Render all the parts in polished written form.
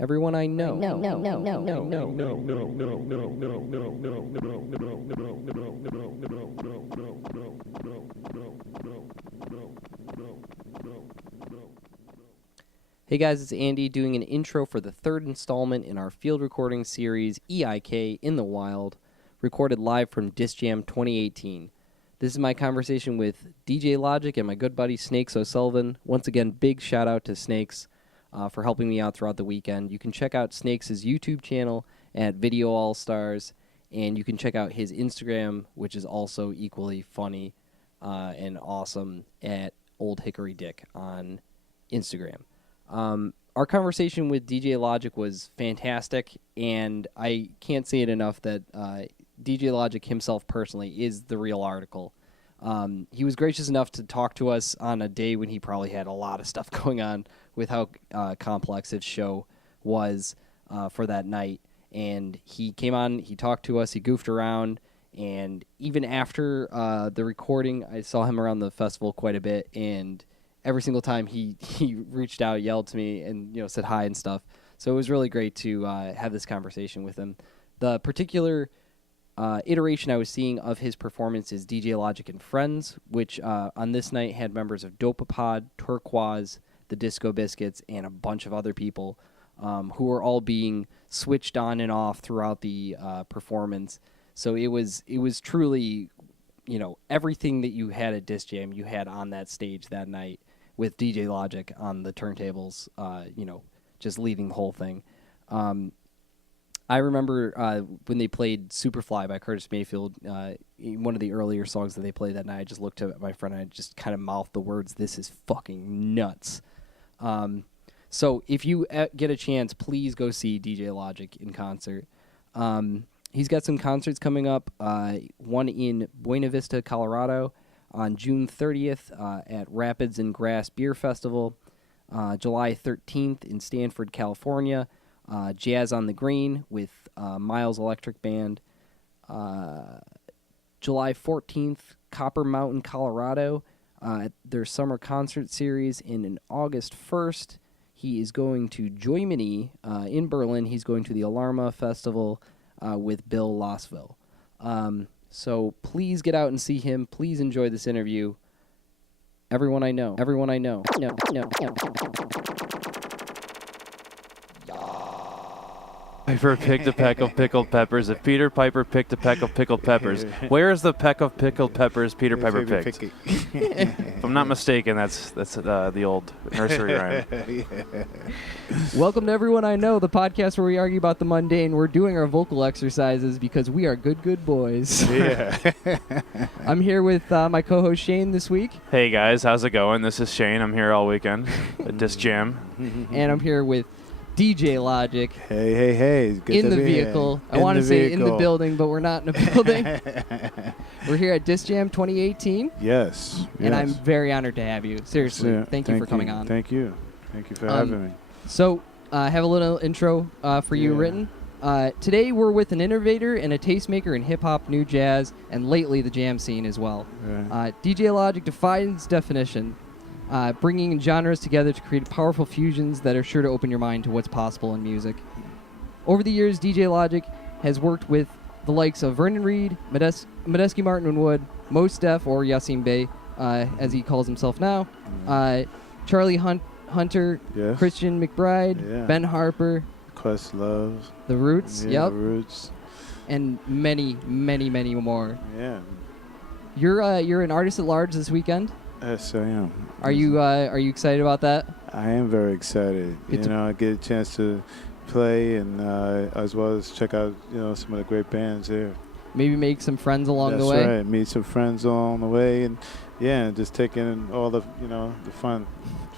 Everyone I know. Hey guys, it's Andy doing an intro for the third installment in our field recording series EIK in the Wild, recorded live from Disc Jam 2018. This is my conversation with DJ Logic and my good buddy Snakes O'Sullivan. Once again, big shout out to Snakes for helping me out throughout the weekend. You can check out Snakes' YouTube channel at Video All Stars, and you can check out his Instagram, which is also equally funny and awesome, at Old Hickory Dick on Instagram. Our conversation with DJ Logic was fantastic, and I can't say it enough that DJ Logic himself personally is the real article. He was gracious enough to talk to us on a day when he probably had a lot of stuff going on with how complex his show was for that night. And he came on, he talked to us, he goofed around, and even after the recording, I saw him around the festival quite a bit, and every single time he reached out, yelled to me, and said hi and stuff. So it was really great to have this conversation with him. The particular iteration I was seeing of his performance is DJ Logic and Friends, which on this night had members of Dopapod, Turquoise, the Disco Biscuits, and a bunch of other people who were all being switched on and off throughout the performance. So it was truly, everything that you had at Disc Jam, you had on that stage that night with DJ Logic on the turntables, just leading the whole thing. I remember when they played Superfly by Curtis Mayfield, one of the earlier songs that they played that night, I just looked at my friend and I just kind of mouthed the words, "This is fucking nuts." So if you get a chance, please go see DJ Logic in concert. He's got some concerts coming up, one in Buena Vista, Colorado, on June 30th at Rapids and Grass Beer Festival, July 13th in Stanford, California, Jazz on the Green with Miles Electric Band, July 14th, Copper Mountain, Colorado, at their summer concert series, and in August 1st, he is going to Germany in Berlin. He's going to the Alarma Festival with Bill Losville. So please get out and see him. Please enjoy this interview. Everyone I know. Piper picked a peck of pickled peppers. If Peter Piper picked a peck of pickled peppers, where is the peck of pickled peppers Peter Piper picked? If I'm not mistaken, that's the old nursery rhyme. Yeah. Welcome to Everyone I Know, the podcast where we argue about the mundane. We're doing our vocal exercises because we are good boys. Yeah. I'm here with my co-host Shane this week. Hey guys, how's it going? This is Shane. I'm here all weekend at Disc Jam. And I'm here with DJ Logic. Hey. Good in to the be here. vehicle. I want to say in the building, but we're not in a building. We're here at Disc Jam 2018. Yes. And I'm very honored to have you. Seriously, Yeah, thank you for coming on. Thank you for having me. So, I have a little intro for you written. Today we're with an innovator and a tastemaker in hip-hop, new jazz, and lately the jam scene as well. Right. DJ Logic defines definition, bringing genres together to create powerful fusions that are sure to open your mind to what's possible in music. Over the years, DJ Logic has worked with the likes of Vernon Reid, Medeski Martin Wood, Mos Def, or Yasin Bey, as he calls himself now, Charlie Hunter, Yes. Christian McBride, Yeah. Ben Harper, Questlove. The Roots, Yeah, yep, The Roots. and many more. Yeah. You're an artist at large this weekend. Yes, I am. Are you excited about that? I am very excited. I get a chance to play and as well as check out some of the great bands there. Maybe make some friends along That's the way. right. Meet some friends along the way, and just taking in all the the fun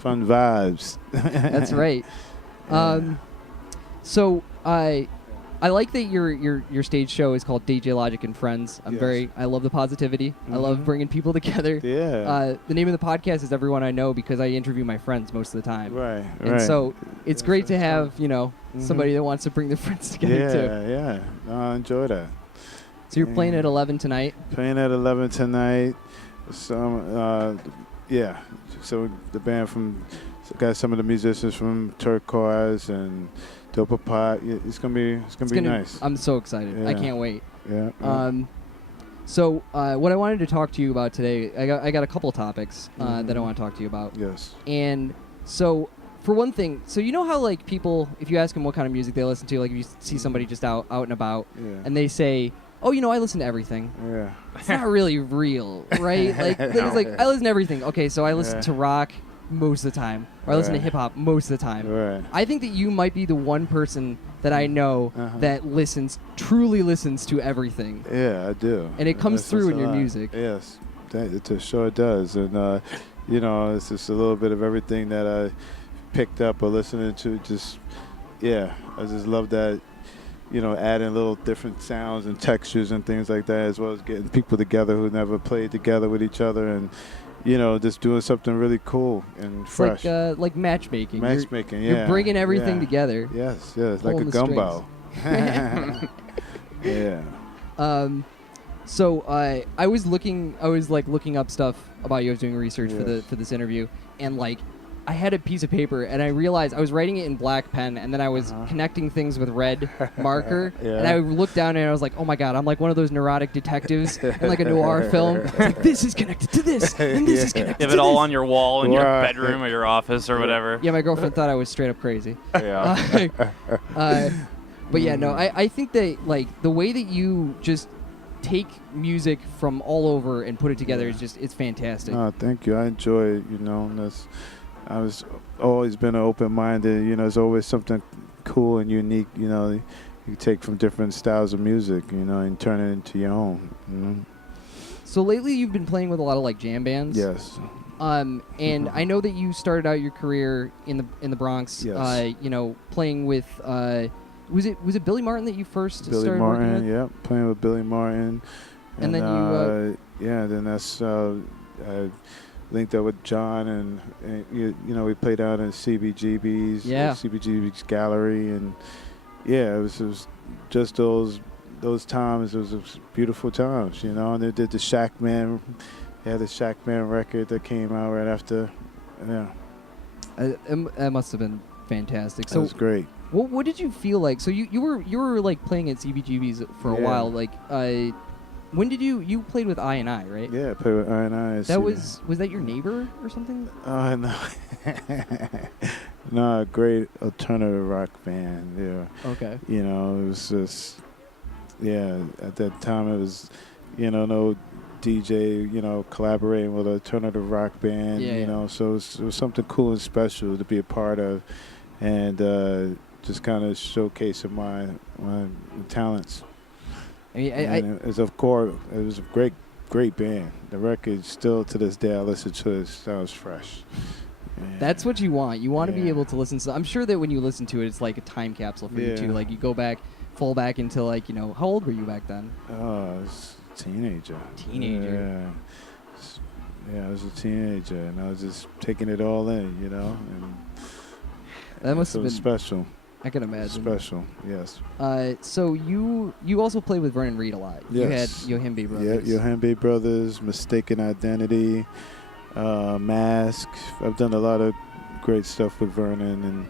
vibes. That's right. Yeah. So I like that your stage show is called DJ Logic and Friends. Yes. I love the positivity. I love Mhm. bringing people together. Yeah. The name of the podcast is Everyone I Know because I interview my friends most of the time. Right. And so it's Yeah, great to that's have, Mhm. somebody that wants to bring their friends together too. Yeah. No, I enjoy that. So you're playing at 11 tonight. Playing at 11 tonight. So the band from got some of the musicians from Turquoise and Dopa Pot. It's gonna be nice. I'm so excited. Yeah. I can't wait. Yeah. So what I wanted to talk to you about today, I got a couple topics that I want to talk to you about. Yes. And so, for one thing, so you know how like people, if you ask them what kind of music they listen to, like if you see somebody just out and about, and they say, "Oh, I listen to everything." Yeah. It's not really real, right? It's like I listen to everything. Okay, so I listen to rock most of the time, or I listen to hip hop most of the time. Right. I think that you might be the one person that I know that truly listens to everything. Yeah, I do. And it comes through in your music. Yes, it sure does. And, it's just a little bit of everything that I picked up or listening to. I just love that, adding little different sounds and textures and things like that, as well as getting people together who never played together with each other and, just doing something really cool and fresh. Like matchmaking. You're bringing everything together. Yes, like a gumbo. Yeah. So I was looking up stuff about you. I was doing research for this interview, and I had a piece of paper, and I realized I was writing it in black pen, and then I was connecting things with red marker, and I looked down and I was like, oh my god, I'm like one of those neurotic detectives in like a noir film. It's like, this is connected to this, and this is connected to You have it all this. on your wall in your bedroom or your office or whatever. Yeah, my girlfriend thought I was straight up crazy. Yeah. But yeah, no, I think that the way that you just take music from all over and put it together is it's fantastic. Oh, thank you. I enjoy it, I was always been open-minded. There's always something cool and unique, you take from different styles of music, and turn it into your own. So lately you've been playing with a lot of jam bands. Yes. And I know that you started out your career in the Bronx. Yes. Playing with was it Billy Martin that you first Billy started Martin, working with? yeah, playing with Billy Martin. And then then that's I linked up with John, and we played out in CBGB's, CBGB's gallery, and it was just those times. It was beautiful times, and they did the Shack Man. They had the Shack Man record that came out right after. Yeah, that must have been fantastic. So it was great. What did you feel like? So you were playing at CBGB's for a while. When did you played with I&I, right? Yeah, I played with I&I. Was that your neighbor or something? No. No, a great alternative rock band. Yeah. Okay. It was just, at that time it was, no DJ, collaborating with an alternative rock band, so it was something cool and special to be a part of, and just kind of showcasing my talents. I mean, it was a great band. The record still to this day I listen to it sounds fresh. Yeah. That's what you want. You want to be able to listen to. I'm sure that when you listen to it, it's like a time capsule for you too. Like you go back, fall back into how old were you back then? Oh, I was a teenager. Yeah, I was a teenager, and I was just taking it all in, and that must have been special. I can imagine. Special, yes. So you also played with Vernon Reid a lot. Yes. You had Yohimbe Brothers. Yeah, Yohimbe Brothers, Mistaken Identity, Mask. I've done a lot of great stuff with Vernon, and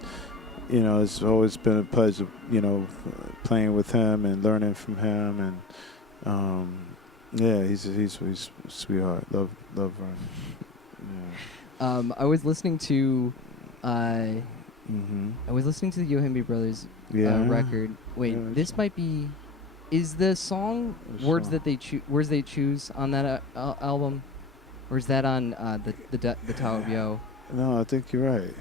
it's always been a pleasure, playing with him and learning from him, and he's a sweetheart. Love Vernon. Yeah. I was listening to. I was listening to the Yohimbe Brothers record. Wait, this might be. Is the song Words They Choose on that album, or is that on the Tao of Yo? No, I think you're right.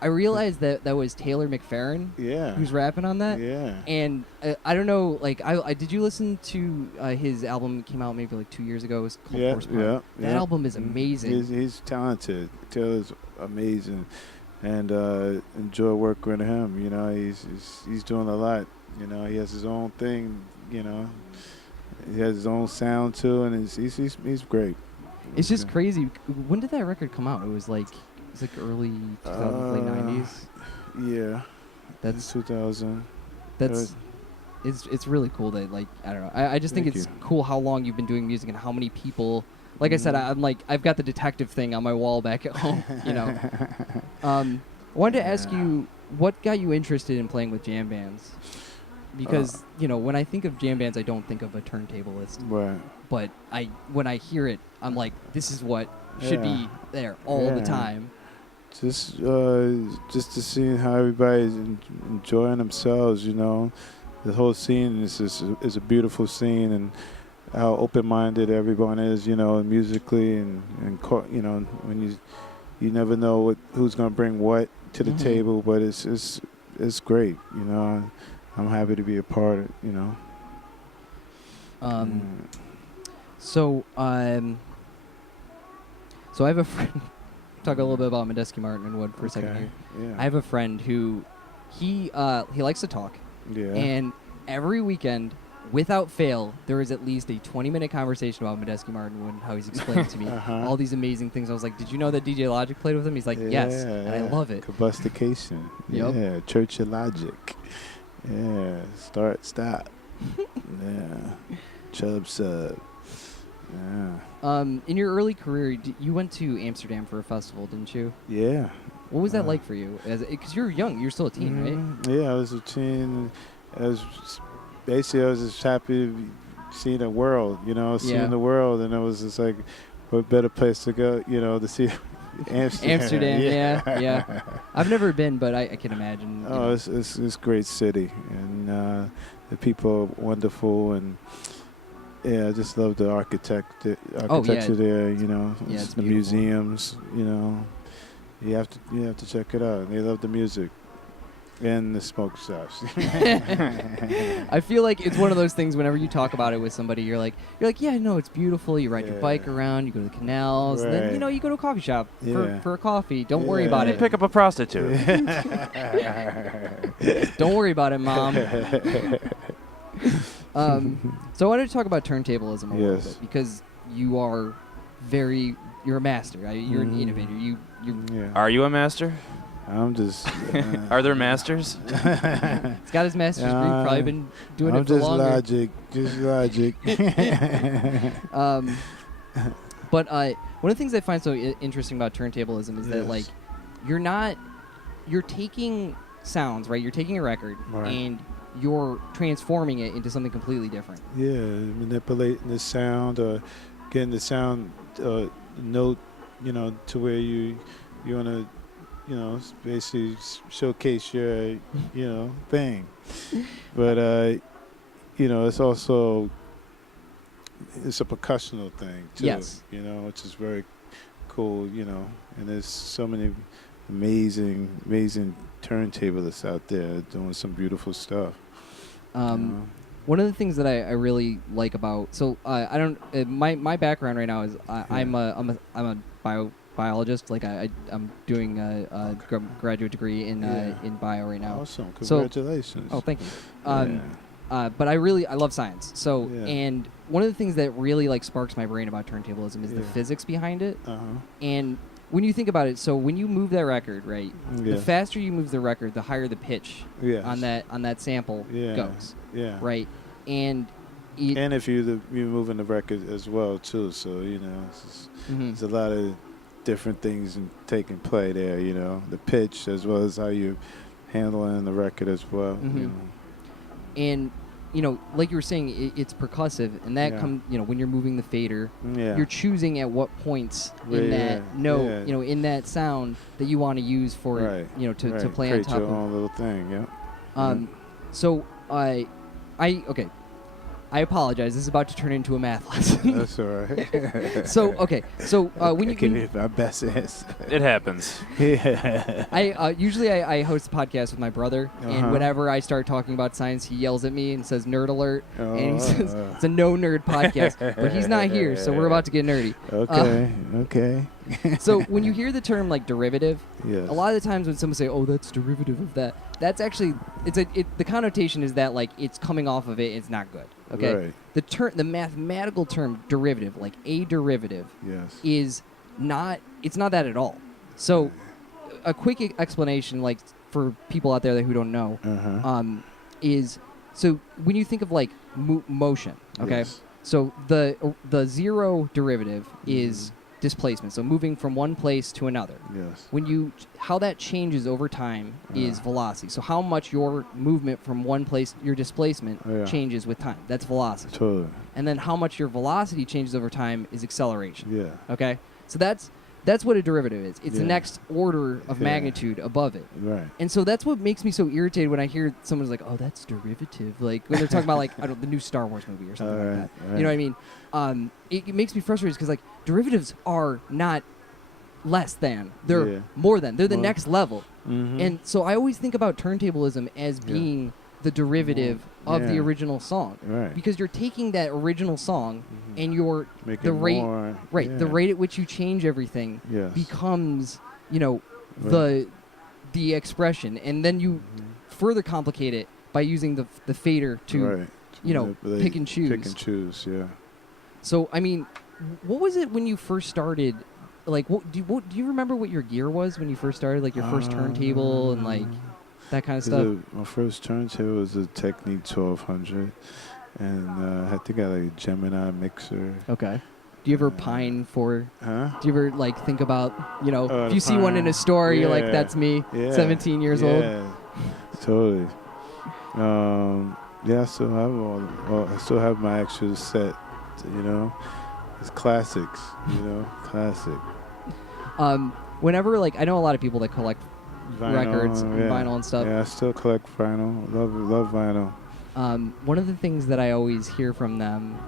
I realized that was Taylor McFerrin. Who's rapping on that. Yeah. And I don't know. I did you listen to his album that came out maybe 2 years ago? It was called Horsepower. That album is amazing. He's talented. Taylor's amazing. And enjoy working with him. He's doing a lot. He has his own thing. He has his own sound too, and he's great. It's just crazy. When did that record come out? It was early 2000s, late 90s. Yeah, that's 2000. It's really cool that I don't know. I just think it's cool how long you've been doing music and how many people like I said, I've got the detective thing on my wall back at home. I wanted to ask you, what got you interested in playing with jam bands? Because when I think of jam bands, I don't think of a turntablist. Right. But when I hear it, I'm like, this is what should be there all the time. Just to see how everybody's enjoying themselves. The whole scene is a beautiful scene, and how open-minded everyone is. Musically and when you never know who's gonna bring what to the table, but it's great. I'm happy to be a part of it. So I have a friend. Talk a little bit about Medeski Martin and Wood for a second here. Yeah. I have a friend who he likes to talk. Yeah. And every weekend, without fail, there is at least a 20-minute conversation about Medeski Martin and how he's explained to me all these amazing things. I was like, did you know that DJ Logic played with him? He's like, yes, and I love it. Combustication. Yep. Yeah. Church of Logic. Yeah. Start, stop. Yeah. Chub sub. Yeah. In your early career, you went to Amsterdam for a festival, didn't you? Yeah. What was that like for you? Because you're young, you're still a teen, right? Yeah, I was a teen. I was just happy to see the world, seeing the world, and it was just like, what better place to go, to see Amsterdam. Amsterdam, yeah. I've never been, but I can imagine. Oh, it's a great city, and the people are wonderful, and I just love the architecture there. The museums. You have to check it out. They love the music and the smoke shops. I feel like it's one of those things. Whenever you talk about it with somebody, you're like, yeah, no, it's beautiful. You ride your bike around. You go to the canals. Right. And then you go to a coffee shop for a coffee. Don't worry about it. Pick up a prostitute. Don't worry about it, Mom. So I wanted to talk about turntablism a little bit, because you're a master. You're an innovator. Are you a master? I'm just. Are there masters? He's got his master's degree. Probably been doing it for longer. Just logic. But one of the things I find so interesting about turntablism is that you're taking sounds, right? You're taking a record and you're transforming it into something completely different. Yeah, manipulating the sound, or getting the sound note, to where you want to, basically showcase your, thing. But it's also it's a percussional thing too. Yes. Which is very cool. And there's so many amazing turntablists out there doing some beautiful stuff. One of the things that I really like about I don't my background right now is I'm a biologist. Like I'm doing a graduate degree in bio right now. Awesome, congratulations. Thank you. But I love science. So and one of the things that really sparks my brain about turntablism is the physics behind it. And when you think about it, so when you move that record, right, the faster you move the record, the higher the pitch on that sample goes. Yeah. Right. And if you're moving the record as well too, so there's a lot of different things taking play there. The pitch as well as how you're handling the record as well. And like you were saying, it's percussive, and that comes, when you're moving the fader, you're choosing at what points in that note, in that sound that you want to use for, to play on top of. Your own little thing, So I apologize. This is about to turn into a math lesson. That's all right. So when you give it my best answer. It happens. Yeah. I host a podcast with my brother, and whenever I start talking about science, he yells at me and says "nerd alert," and he says it's a no nerd podcast. But he's not here, so we're about to get nerdy. Okay. So when you hear the term derivative, yes. A lot of the times when someone say, "Oh, that's derivative of that," that's actually the connotation is that it's coming off of it. It's not good. Okay. Right. The mathematical term derivative, like a derivative, is not. It's not that at all. So, a quick explanation, for people out there who don't know, is so when you think of motion, okay, So the zero derivative is displacement, so moving from one place to another. Yes. How that changes over time is velocity. So how much your movement from one place, your displacement, changes with time. That's velocity. Totally. And then how much your velocity changes over time is acceleration. Yeah. Okay? So that's what a derivative is. It's the next order of magnitude above it. Right. And so that's what makes me so irritated when I hear someone's like, "Oh, that's derivative." Like when they're talking about like the new Star Wars movie or something like that. Right. You know what I mean? It makes me frustrated because like derivatives are not less than; they're more than. They're the next level. Mm-hmm. And so I always think about turntablism as being the derivative of the original song, right? Because you're taking that original song and you're Making the rate, more, the rate at which you change everything becomes, the expression, and then you further complicate it by using the fader to, pick and choose. Pick and choose, yeah. So I mean, what was it when you first started? Like, do you remember what your gear was when you first started? Like your first turntable and like that kind of stuff. My first turntable was a Technique 1200, and I think I had like a Gemini mixer. Okay. Do you ever pine for? Huh? Do you ever like think about if you see one in a store, you're like, that's me, 17 years old. Yeah, totally. I still have I still have my actual set. It's classics. Classic. Whenever I know a lot of people that collect records and vinyl and stuff. Yeah, I still collect vinyl. Love vinyl. One of the things that I always hear from them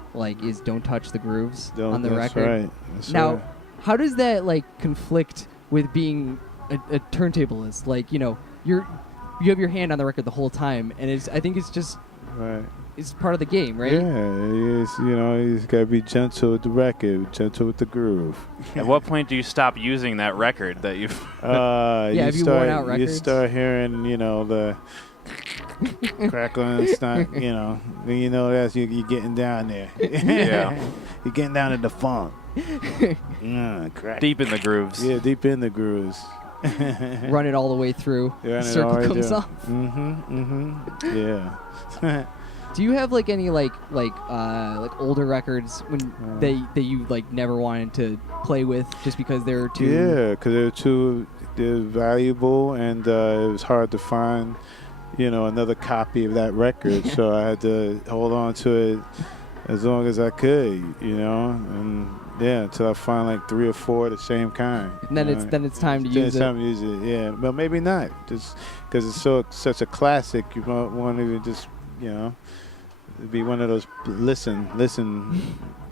is don't touch the grooves on the record. Right. That's now, how does that conflict with being a turntablist? You have your hand on the record the whole time, and I think it's just it's part of the game, right? Yeah, it is. You just gotta be gentle with the record, gentle with the groove. At what point do you stop using that record that you've? Have you worn out records? You start hearing, the crackling and stuff. That's you're getting down there. Yeah, you're getting down to the funk. Crack. Deep in the grooves. Yeah, deep in the grooves. Run it all the way through. Circle comes off. Yeah. Do you have any older records when that you never wanted to play with just because they're too? Yeah, because they're valuable, and it was hard to find another copy of that record. So I had to hold on to it as long as I could, and until I find 3 or 4 of the same kind. And then it's time to use it. It's time to use it. Yeah, but maybe not, just because it's such a classic. You might want to just it'd be one of those listen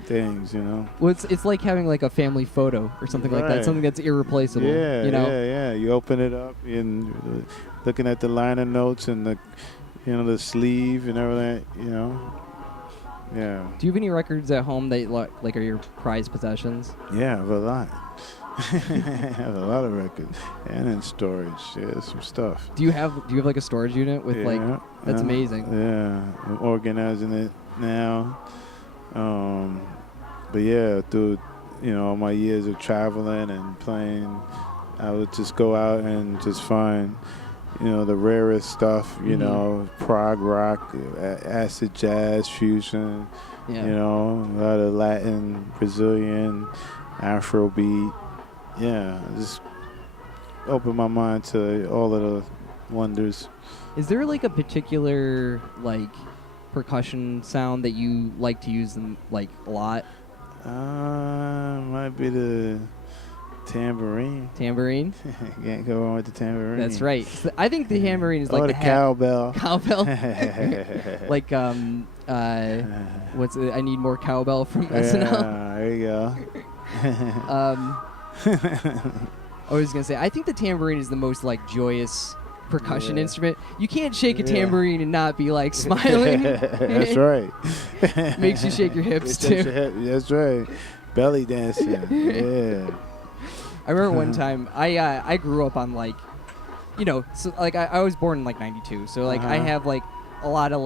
things, Well, it's like having a family photo or something like that, something that's irreplaceable. Yeah. You open it up and looking at the liner notes and the sleeve and everything, Yeah. Do you have any records at home that are your prized possessions? Yeah, I have a lot. I have a lot of records and in storage. Yeah, some stuff. Do you have a storage unit with that's amazing. Yeah, I'm organizing it now. But yeah, through all my years of traveling and playing, I would just go out and just find the rarest stuff. Prog rock, acid jazz, fusion. A lot of Latin, Brazilian, Afrobeat. Yeah, just open my mind to all of the wonders. Is there a particular percussion sound that you like to use them a lot? Might be the tambourine. Tambourine? Can't go wrong with the tambourine. That's right. I think the tambourine is the cowbell. Cowbell? What's it? I Need More Cowbell from SNL. Yeah, there you go. I was going to say, I think the tambourine is the most joyous percussion instrument. You can't shake a tambourine and not be smiling. That's right. Makes you shake your hips too. That's right. Belly dancing. Yeah. I remember one time I grew up on I was born in 92, so I have a lot of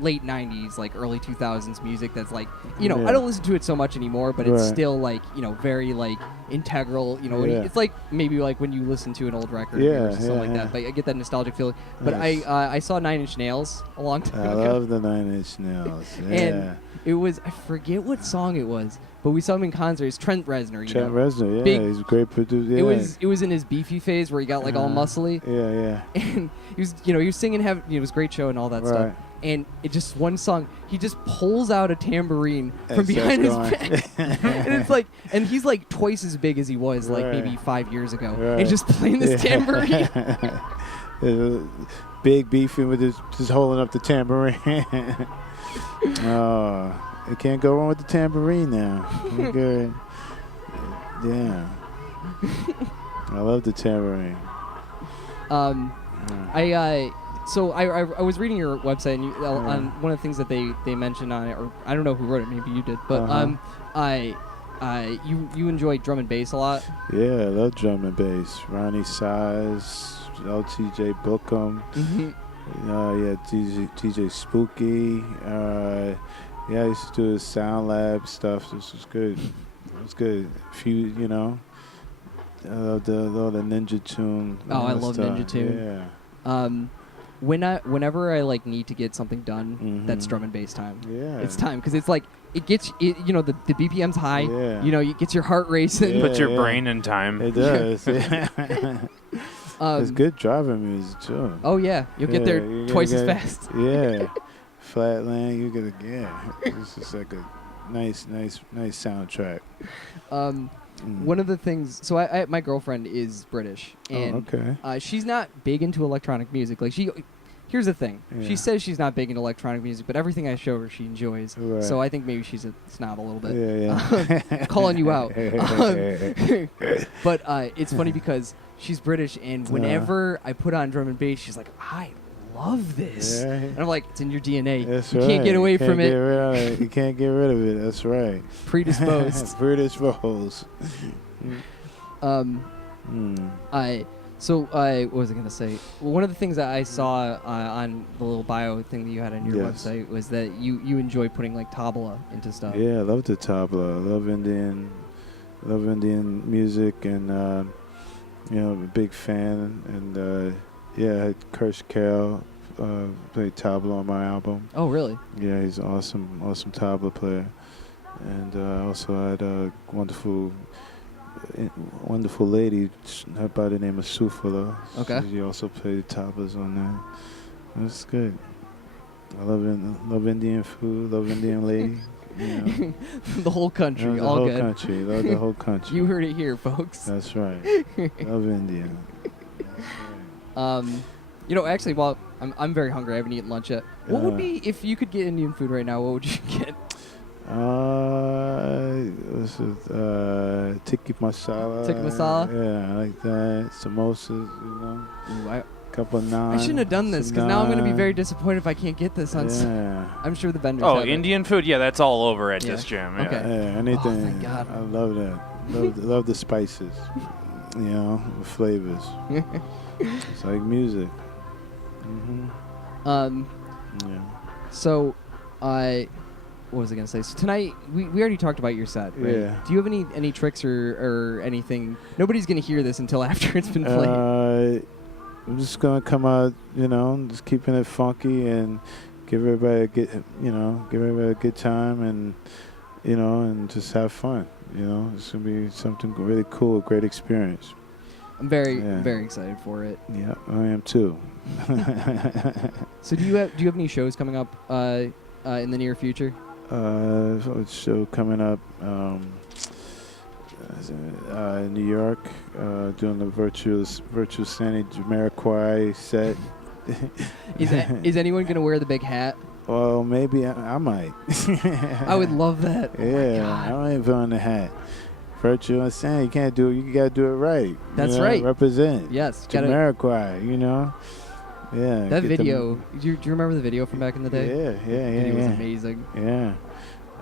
late 90s, like early 2000s music that's like, I don't listen to it so much anymore, but it's still like, very like integral, it's like maybe like when you listen to an old record or something like that, but I get that nostalgic feeling. But I saw Nine Inch Nails a long time ago. I love the Nine Inch Nails. Yeah. And it was, I forget what song it was, but we saw him in concert. It's Trent Reznor, Trent Reznor, he's a great producer. Yeah. It was in his beefy phase where he got like all muscly. Yeah. And he was singing it was a great show and all that stuff. And it just one song, he just pulls out a tambourine from behind his back. And it's like, and he's like twice as big as he was like maybe 5 years ago. And he's just playing this tambourine. Big beefy with just holding up the tambourine. Oh, you can't go wrong with the tambourine now. You're good. Yeah. I love the tambourine. So I was reading your website, and on one of the things that they mentioned on it, or I don't know who wrote it, maybe you did, but you enjoy drum and bass a lot. Yeah, I love drum and bass. Ronnie Size, LTJ Bookham. Mm-hmm. DJ Spooky. I used to do the Sound Lab stuff. This was good. It was good. I love the Ninja Tune. Oh, I love stuff. Ninja Tune. Yeah. Whenever I like need to get something done, that's drum and bass time. Yeah. It's time because it's like it gets the BPM's high. Yeah. It gets your heart racing. Puts your brain in time. It does. It's good driving music too. Oh yeah, you'll get there twice as fast. Yeah. Flatland, you get it's just like a nice soundtrack. One of the things, so my girlfriend is British, and she's not big into electronic music. Like here's the thing, she says she's not big into electronic music, but everything I show her, she enjoys. Right. So I think maybe she's a snob a little bit. Yeah. Calling you out. But it's funny because she's British, and whenever I put on drum and bass, she's like, I love this. Yeah. And I'm like, it's in your DNA. That's you right. Can't get away you can't from get it. Rid of it. You can't get rid of it. That's right. Predisposed. Predisposed. What was I going to say? Well, one of the things that I saw on the little bio thing that you had on your website was that you enjoy putting like tabla into stuff. Yeah, I love the tabla. I love Indian music, and I'm a big fan. And I had Kirsch Kell play tabla on my album. Oh, really? Yeah, he's an awesome tabla player. And also had a wonderful lady by the name of Sufala. Okay. She also played tablas on that. That's good. I love Indian food, love Indian lady. The whole country, all good. Love the whole country. You heard it here, folks. That's right. Love Indian. That's right. Actually, while I'm very hungry, I haven't eaten lunch yet. What would be, if you could get Indian food right now, what would you get? This is tikka masala. Tikka masala? Yeah, I like that. Samosas, Ooh, couple of naan. I shouldn't have done this because now I'm going to be very disappointed if I can't get this on. I'm sure the vendors. Oh, Indian food? Yeah, that's all over at Disc Jam. Yeah. Okay. Yeah, anything. Oh, thank God. I love that. Love the spices. The flavors. It's like music. Yeah. So, what was I gonna say? So tonight we already talked about your set, right? Yeah. Do you have any tricks or anything? Nobody's gonna hear this until after it's been played. I'm just gonna come out, just keeping it funky and give everybody a good time, and and just have fun. It's gonna be something really cool, a great experience. I'm very excited for it. Yeah, I am too. So do you have any shows coming up in the near future? Show coming up in New York, doing the Virtual Sandy Jamiroquai set. Is anyone going to wear the big hat? Well, maybe I might. I would love that. Yeah, I don't even put on the hat. Virtual Sandy, you can't do it. You got to do it right. That's right. Represent. Yes. Jamiroquai, Yeah. That video, do you remember the video from back in the day? Yeah. It was amazing. Yeah.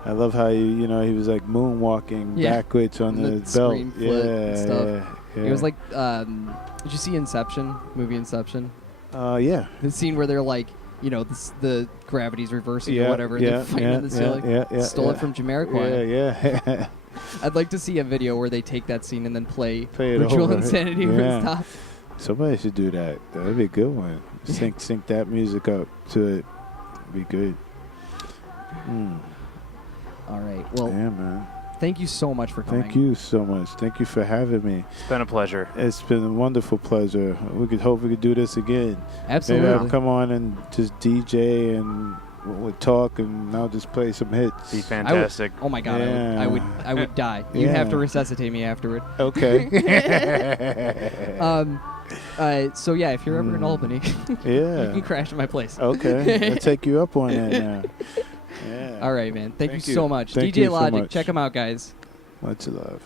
I love how he was like moonwalking backwards on the belt. And stuff. Yeah. It was like, did you see Inception? Movie Inception? Yeah. The scene where they're like the gravity's reversing or whatever. And they're fighting in the ceiling. Stole it from Jamiroquai. Yeah. I'd like to see a video where they take that scene and then play it Ritual over. Insanity over the top. Somebody should do that. That would be a good one. Sync that music up to it. Be good. All right. Well, yeah, man. Thank you so much for coming. Thank you so much. Thank you for having me. It's been a pleasure. It's been a wonderful pleasure. We could hope we could do this again. Absolutely. Maybe I'll come on and just DJ and we'll talk, and I'll just play some hits. Be fantastic. Oh my God, I would die. You have to resuscitate me afterward. Okay. So yeah, if you're ever in Albany, you can crash at my place. Okay. I'll take you up on that now. Yeah. All right, man. Thank you so much. Thank DJ you Logic, so much. check him out, guys. Much love.